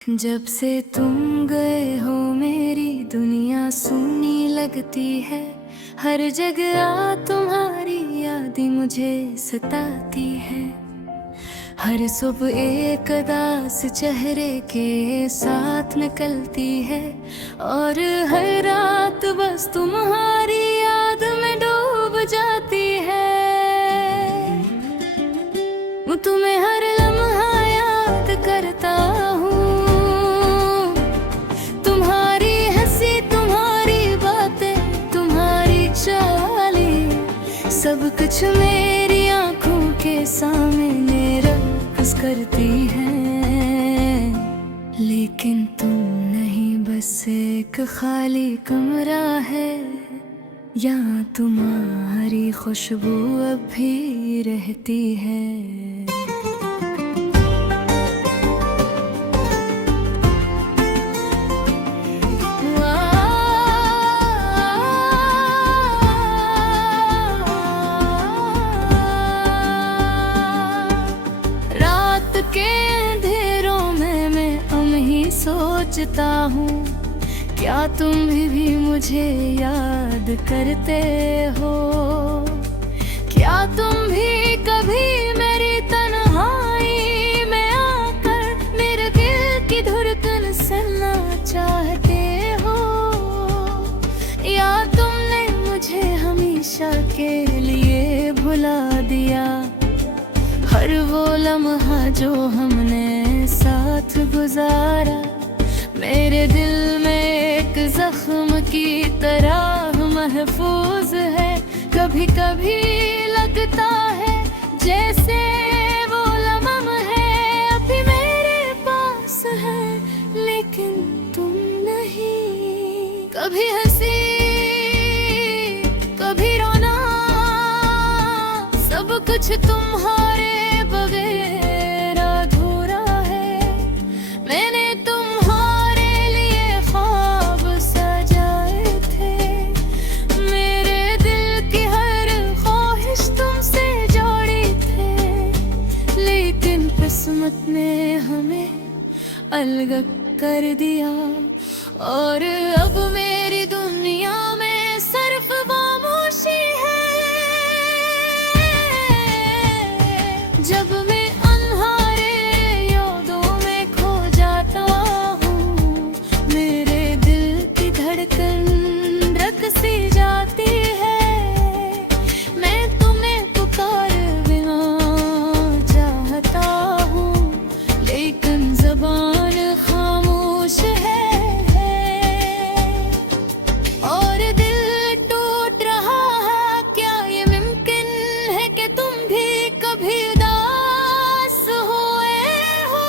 जब से तुम गए हो मेरी दुनिया सूनी लगती है। हर जगह तुम्हारी यादें मुझे सताती है। हर सुबह एक अदास चेहरे के साथ निकलती है और हर रात बस तुम्हारी याद में डूब जाती है। वो तुम्हें हर लम्हा याद करता हूँ। तुम्हारी हंसी, तुम्हारी बातें, तुम्हारी चालें, सब कुछ मेरी आंखों के सामने रक्स करती है। लेकिन तुम नहीं, बस एक खाली कमरा है। यहाँ तुम्हारी खुशबू अब भी रहती है। रात के अंधेरों में मैं सोचता हूँ, क्या तुम भी मुझे याद करते हो? क्या तुम भी कभी मेरी तन्हाई में आकर मेरे दिल की धड़कन सुनना चाहते हो? या तुमने मुझे हमेशा के लिए भुला दिया? हर वो लम्हा जो हमने साथ गुजारा मेरे दिल में एक जख्म की तरह महफूज है। कभी कभी लगता है जैसे वो लम्हा है अभी मेरे पास है, लेकिन तुम नहीं। कभी हंसी, कभी रोना, सब कुछ तुम्हारे बगैर अधूरा है। मैंने तुम्हारे लिए ख्वाब सजाए थे, मेरे दिल की हर ख्वाहिश तुमसे जोड़ी थे, लेकिन किस्मत ने हमें अलग कर दिया और अब मेरी दुनिया में सिर्फ खामोशी है। जब मैं अन्हारे यादों में खो जाता हूँ, मेरे दिल की धड़कन रक सी जाती है। मैं तुम्हें पुकार बिना चाहता हूँ, लेकिन ज़बान खामोश है और दिल टूट रहा है। क्या ये मुमकिन है कि तुम भी कभी उदास हुए हो?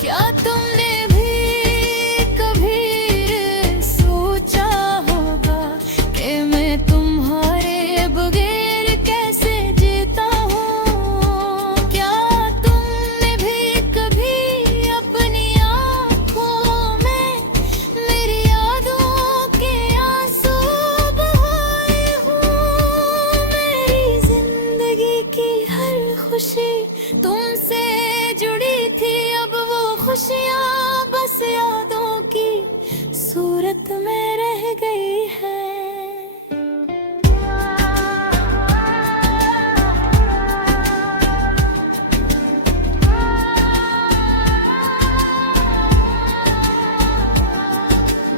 क्या तुमने भी कभी सोचा होगा कि मैं तुम्हारे बगैर कैसे जीता हूँ? क्या तुमने भी कभी अपनी आँखों में मेरी यादों के आंसू बहाए हो? मेरी जिंदगी की हर खुशी तुमसे जुड़ी थी, अब वो खुशियाँ बस यादों की सूरत में रह गई है।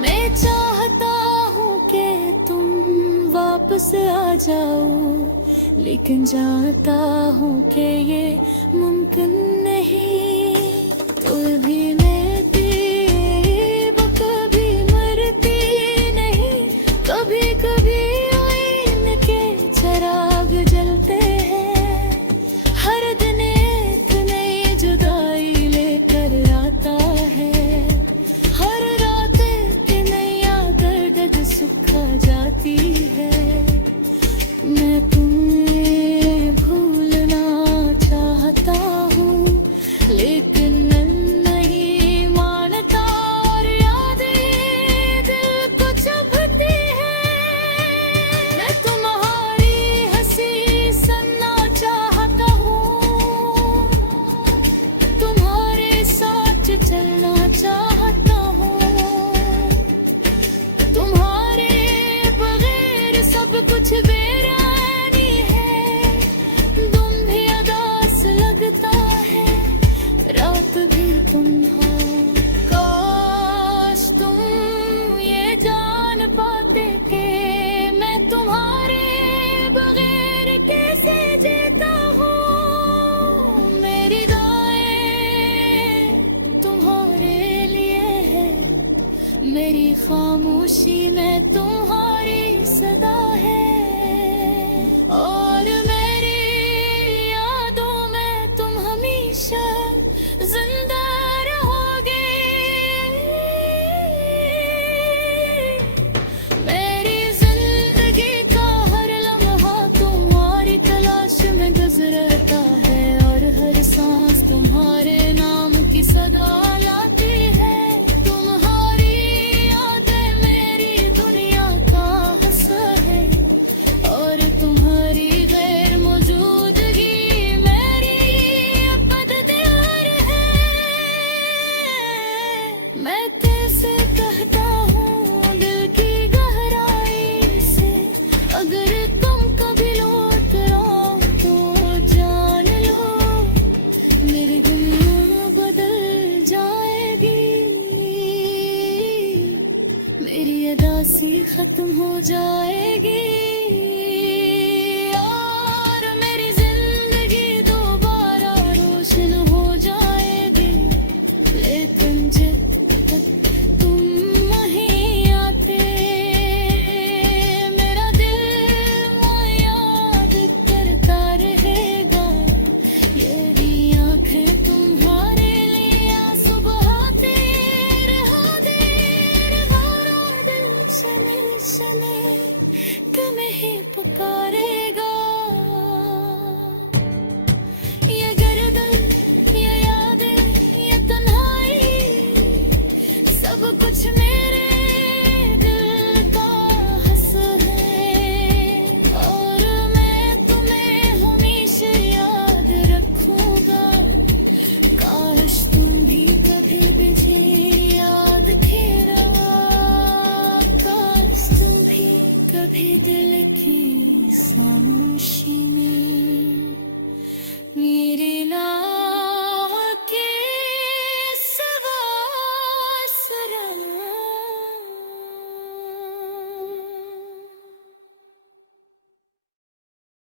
मैं चाहता हूँ कि तुम वापस आ जाओ, लेकिन जानता हूँ कि ये मुमकिन नहीं। तो भी मैं दीप कभी मरती नहीं। कभी कभी इनके चिराग जलते हैं, हर दिन एक नई जुदाई लेकर आता है। हर रात एक नया दर्द सुखा जाती है। मैं तुम्हें भूलना चाहता हूँ, लेकिन खामोशी में तुम्हारी सदा है, और मेरी यादों में तुम हमेशा जिंदा रहोगे। मेरी जिंदगी का हर लम्हा तुम्हारी तलाश में गुजरता है, और हर सांस तुम्हारे नाम की सदा लाती है। तुम्हारी यादें मेरी दुनिया का हिस्सा है, और तुम्हारी गैर मौजूदगी मेरी पतझड़ है। मैं कैसे कहता हूँ दिल की गहराई से, अगर तुम कभी लौट आओ तो जान लो मेरी दुनिया बदल जाएगी, मेरी अदासी खत्म हो जाएगी।